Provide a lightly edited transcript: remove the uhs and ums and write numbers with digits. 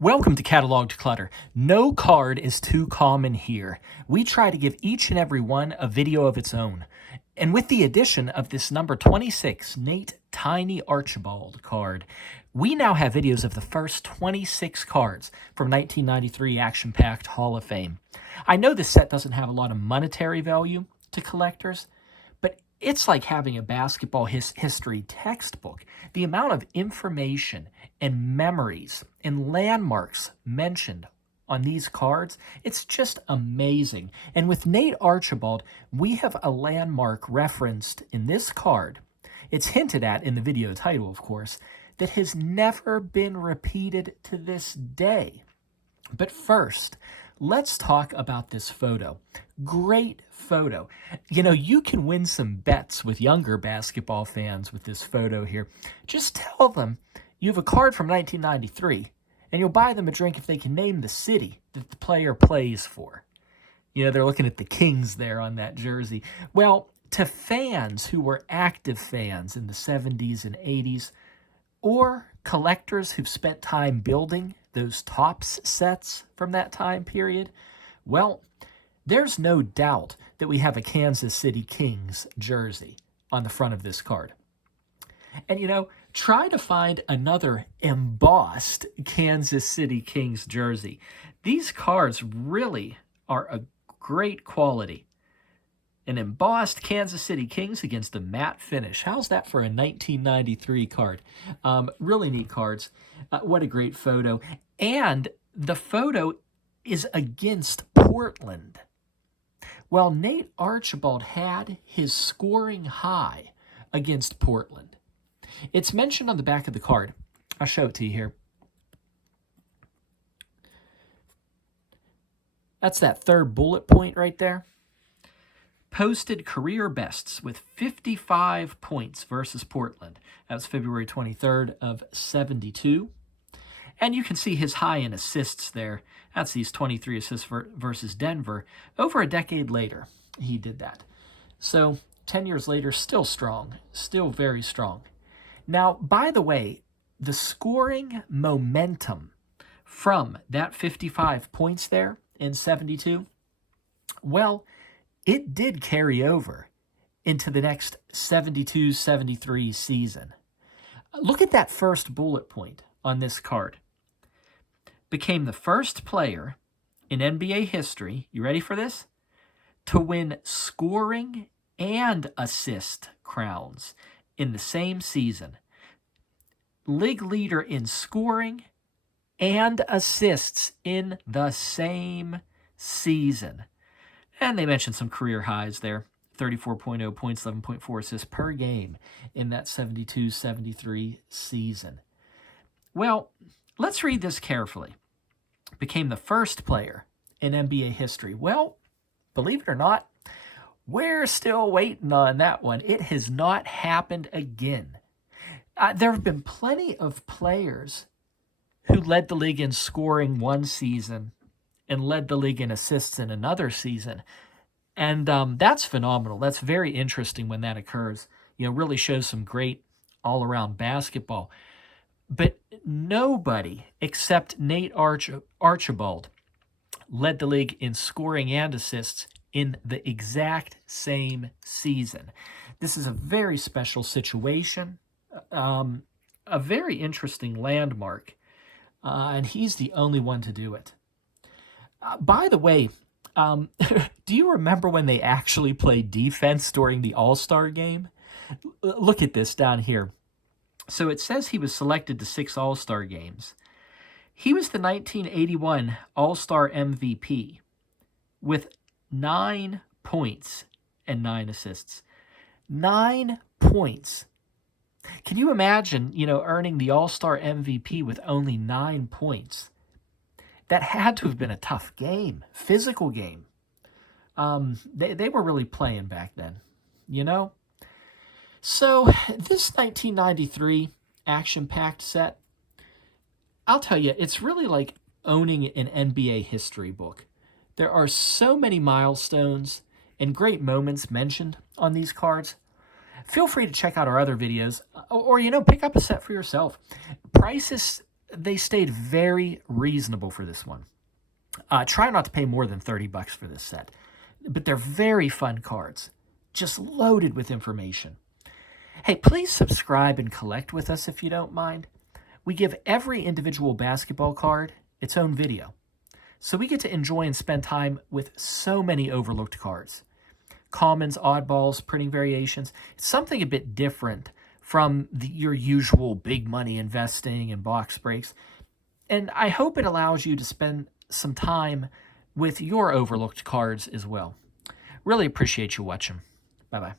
Welcome to Cataloged Clutter. No card is too common here. We try to give each and every one a video of its own. And with the addition of this number 26 Nate Tiny Archibald card, we now have videos of the first 26 cards from 1993 Action-Packed Hall of Fame. I know this set doesn't have a lot of monetary value to collectors, but it's like having a basketball history textbook. The amount of information and memories and landmarks mentioned on these cards, it's just amazing. And with Nate Archibald, we have a landmark referenced in this card. It's hinted at in the video title, of course, that has never been repeated to this day. But first, let's talk about this photo. Great photo. You know, you can win some bets with younger basketball fans with this photo here. Just tell them you have a card from 1993, and you'll buy them a drink if they can name the city that the player plays for. You know, they're looking at the Kings there on that jersey. Well, to fans who were active fans in the 70s and 80s, or collectors who've spent time building those Topps sets from that time period, well, there's no doubt that we have a Kansas City Kings jersey on the front of this card. And, you know, try to find another embossed Kansas City Kings jersey. These cards really are a great quality. An embossed Kansas City Kings against a matte finish. How's that for a 1993 card? Really neat cards. What a great photo. And the photo is against Portland. Well, Nate Archibald had his scoring high against Portland. It's mentioned on the back of the card. I'll show it to you here. That's that third bullet point right there. Posted career bests with 55 points versus Portland. That was February 23rd of 72. And you can see his high in assists there. That's these 23 assists versus Denver. Over a decade later, he did that. So 10 years later, still strong. Still very strong. Now, by the way, the scoring momentum from that 55 points there in 72, well, it did carry over into the next 72-73 season. Look at that first bullet point on this card. Became the first player in NBA history, you ready for this? To win scoring and assist crowns in the same season. League leader in scoring and assists in the same season. And they mentioned some career highs there. 34.0 points, 11.4 assists per game in that 72-73 season. Well, let's read this carefully. Became the first player in NBA history. Well, believe it or not, we're still waiting on that one. It has not happened again. There have been plenty of players who led the league in scoring one season and led the league in assists in another season. And that's phenomenal. That's very interesting when that occurs. You know, really shows some great all-around basketball. But nobody except Nate Archibald led the league in scoring and assists in the exact same season. This is a very special situation, a very interesting landmark, and he's the only one to do it. By the way, do you remember when they actually played defense during the All-Star game? Look at this down here. So it says he was selected to 6 All-Star games. He was the 1981 All-Star MVP with 9 points and 9 assists. 9 points. Can you imagine, you know, earning the All-Star MVP with only 9 points? That had to have been a tough game, physical game. They were really playing back then, you know? So this 1993 action-packed set, I'll tell you, it's really like owning an NBA history book. There are so many milestones and great moments mentioned on these cards. Feel free to check out our other videos or you know, pick up a set for yourself. Prices they stayed very reasonable for this one. Try not to pay more than $30 for this set. But they're very fun cards, just loaded with information. Hey, please subscribe and collect with us if you don't mind. We give every individual basketball card its own video, so we get to enjoy and spend time with so many overlooked cards. Commons, oddballs, printing variations. It's something a bit different from your usual big money investing and box breaks. And I hope it allows you to spend some time with your overlooked cards as well. Really appreciate you watching. Bye-bye.